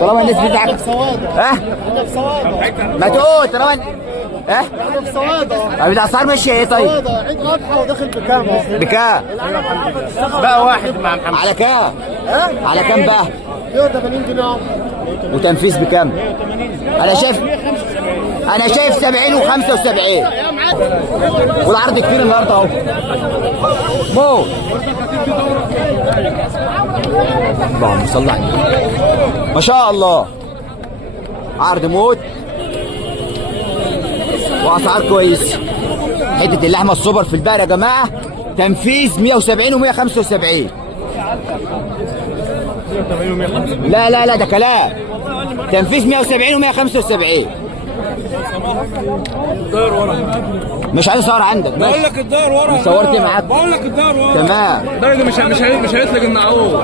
طالما الناس بتاعك ها ما تقول طالما ها في صوادة الاسعار ماشيه ايه طيب؟ صوادة عيد الاضحى وداخل بكام؟ بكام؟ بقى واحد مع محمد على كام؟ ها؟ على كام بقى؟ 180 جنيه وتنفيذ بكام؟ انا شايف 70 و75 والعرض كتير النهارده اهو. مو اللهم صل على النبي ما شاء الله عرض موت واسعار كويس. حته اللحمه السوبر في البقر يا جماعه تنفيذ 170 و175. لا لا لا ده كلام تنفيذ 170 و175. الدار ورا مش عايز اصور عندك بقول لك الدار ورا صورت معاك بقول لك الدار ورا تمام. درجه مش هيطلق المعقول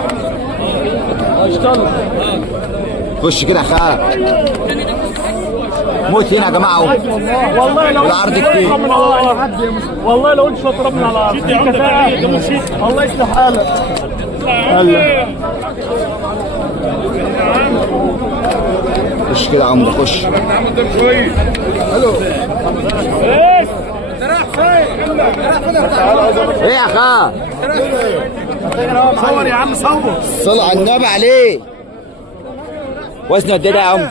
خش كده خاب موت هنا يا جماعه اهو. والله لو العرض كتير والله لو انت شاطر من على العرض الله يصلح حالك. خش كده يا عمرو خش. عم الدار كويس الو ايه راح فين ايه يا خا صور يا عم صور. صل على النبي عليه. وزنه قد ايه ده يا عمرو؟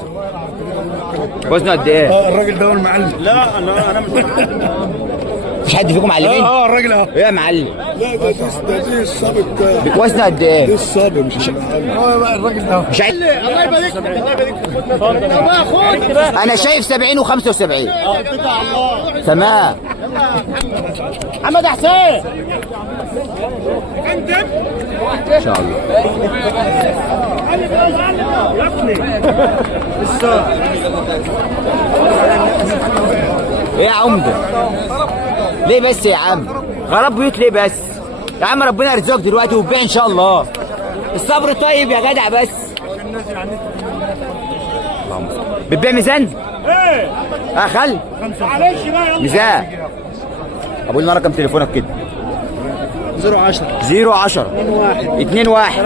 وزنه قد ايه؟ الراجل ده هو المعلم لا انا مش حد فيكم معلمين؟ الراجل اهو ايه يا معلم؟ لا ده السابق وزنه قد ايه؟ السابق مش هو بقى الراجل ده مش عايز. الله يبارك لك الله يبارك لك. خد انا شايف 70 و75. اتكل على الله. تمام. محمد حسين ان شاء الله. ايه يا عمده؟ ليه بس يا عم؟ غراب بيوت ليه بس؟ يا عم ربنا يرزقك دلوقتي وتبيع ان شاء الله. الصبر طيب يا جدع بس. بتبيع ميزان؟ ايه خل معلش بقى يلا ميزان. ابو لنا رقم تليفونك كده 010 010 21 21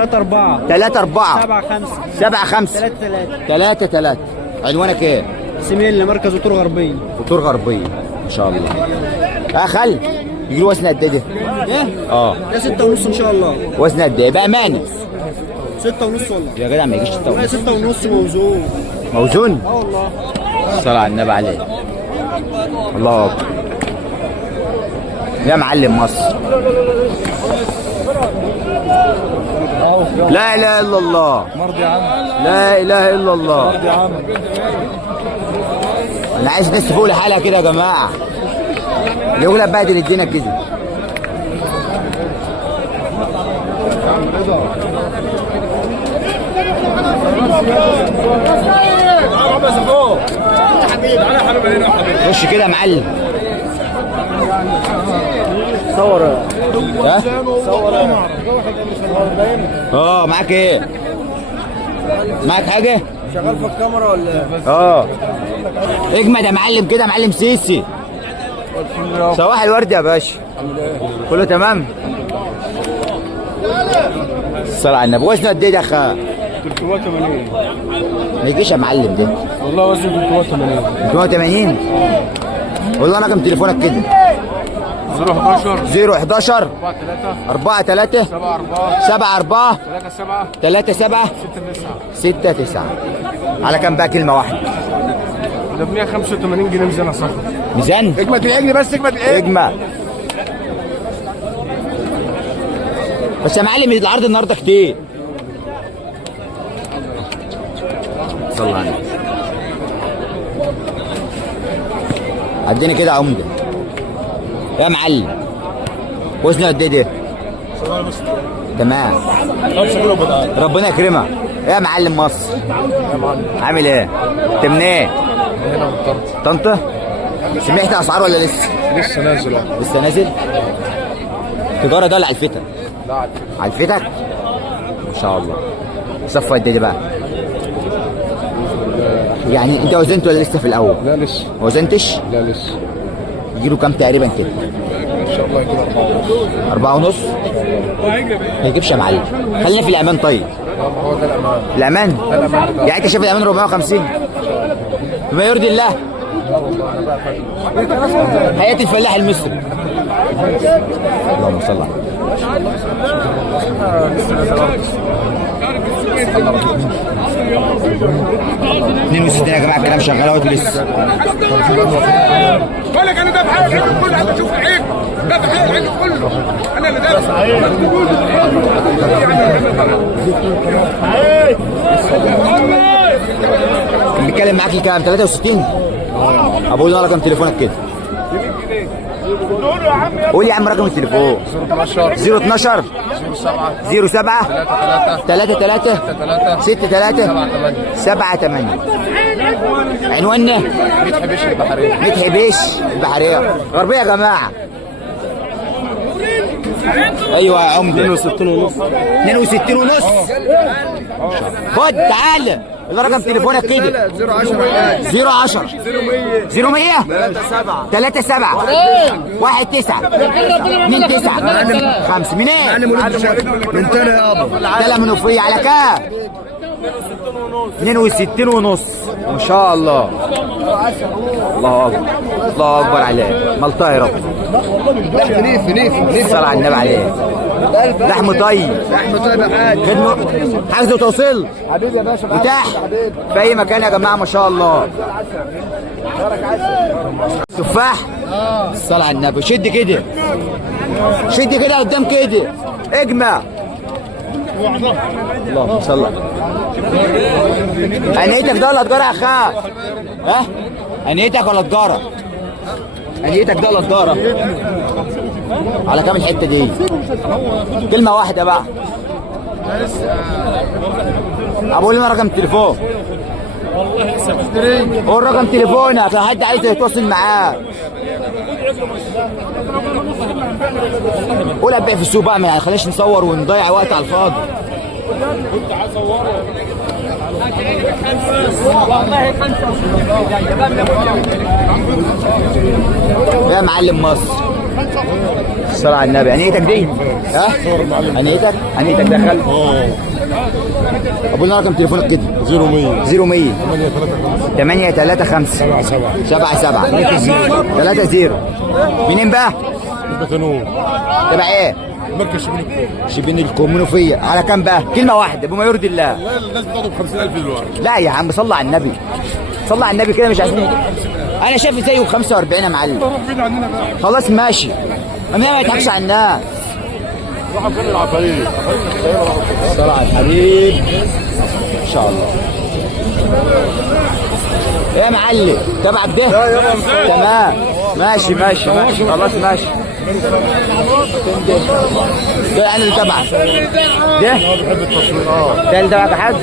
3 4 34 7 5 75 3 3 3 عنوانك ايه؟ سميل مركز وطور غربية. فطور غربيه ما شاء الله. خل يجي له وزن قد ايه ده؟ ايه؟ اه 6 ونص ان شاء الله. وزن قد ايه؟ بامانه 6 ونص والله. يا جدع ما يجيش 6 والله 6 ونص موزون. موزون. والله. صلى على النبي عليه. الله اكبر يا معلم مصر. لا اله الا الله. مرضي يا عم لا اله الا الله. مرضي يا عم انا عايز الناس تفوق لحالها كده يا جماعه. اللي يقول بهدل الدنيا كده. خش كده يا معلم. صور ها؟ صور معاك ايه؟ معاك حاجه؟ شغال في الكاميرا ولا اجمد يا معلم كده يا معلم سيسي. صباح الورد يا باشا. كله تمام؟ الصلاة على النبي. وزنه قد ايه ده يا اخا؟ 380 ما يجيش يا معلم ده. والله وزن 380 380. والله رقم تليفونك كده 011 011 4 43 3 7 4 7 4 3 7 3 7 6 9 6 9. على كام بقى كلمة واحدة؟ ده ب 185 جنيه ميزان يا صاحبي ميزان؟ اجمد العجل بس اجمد العجل اجمع. بس يا معلم العرض النهارده كتير. صلى على النبي. عديني كده يا عمده. يا معلم وزنه قد ايه ده؟ تمام. ربنا يكرمك. يا معلم مصر. عامل ايه؟ انت منين؟ طنطا. سمعت اسعار ولا لسه؟ لسه نازل لسه نازل؟ التجاره ده ولا على الفتك؟ لا على الفتك؟ ما شاء الله. صفى قد ايه بقى؟ يعني انت وزنت ولا لسه في الاول؟ لا لسه ما وزنتش؟ لا لسه يجيله كام تقريبا كده؟ ان شاء الله يجيب 4 ونص 4 ونص؟ ما يجيبش يا معلم. خلينا في الامان طيب. هو ده الامان. الامان يعني انت شايف الامان 450 بما يرضي الله. حياة الفلاح المصري. اللهم صل على 62 يا جماعه، الكلام شغال اهوت لسه. بقول لك انا دافع حقي كله، حتى تشوف عيب دافع حقي كله، انا اللي دافع. كان بيتكلم معاك الكلام 63. ابو لنا رقم تليفونك كده. قول يا عم رقم التليفون. 012 07 33 63 78. عنواننا مدحي بيش البحريه. مدحي بيش البحريه غربيه يا جماعه. ايوه يا عمده. 62 ونص. 62 ونص. خد تعالى ده رقم تليفونك كده. 010 0100 37 19 29 5 منين؟ من تاني يابا. تلا منوفيه على كام؟ 62 ونص. ما شاء الله. الله اكبر الله اكبر عليه. ملطاه يا رب. لحم نيف صلى على النبي عليه. لحم طيب. لحم طيب يا حاج. خدمه حجز وتوصيل حبيبي يا باشا. متاح في اي مكان يا جماعه. ما شاء الله. تفاح. الصلاة على النبي. شد كده شد كده قدام كده. اجمع. اللهم صل. انيتك ده ولا تجاره يا اخا؟ ها؟ انيتك ولا تجاره؟ انيتك ده ولا تجاره؟ على كام الحته دي؟ كلمه واحده بقى. ابو لنا رقم التليفون. قول رقم تليفونك لو حد عايز يتواصل معاك. قول ابيع في السوق بقى، ما خليناش نصور ونضيع وقت على الفاضي. يا معلم مصر. الصلاة على النبي. انيتك دي؟ ها؟ انيتك دخل. ابو لنا رقم تليفونك كده. 0100 835 77 30. منين بقى؟ تبع ايه؟ مركز شبين الكومنوفيه. على كام بقى؟ كلمه واحده بما يرضي الله. الناس بتاخد 50,000 دلوقتي. لا يا عم صلى على النبي. صلى على النبي كده مش عايزين. انا شايف زيه ب 45 يا معلم. خلاص ماشي. انا ما يضحكش على الناس. راحوا فين العفاريت؟ صلى على الحبيب. ان شاء الله. يا معلم تبعك ده؟ تمام ماشي خلاص ماشي. ده يعني اللي تبعك ده؟ بحب التصوير. ده اللي تبعك يا حاج؟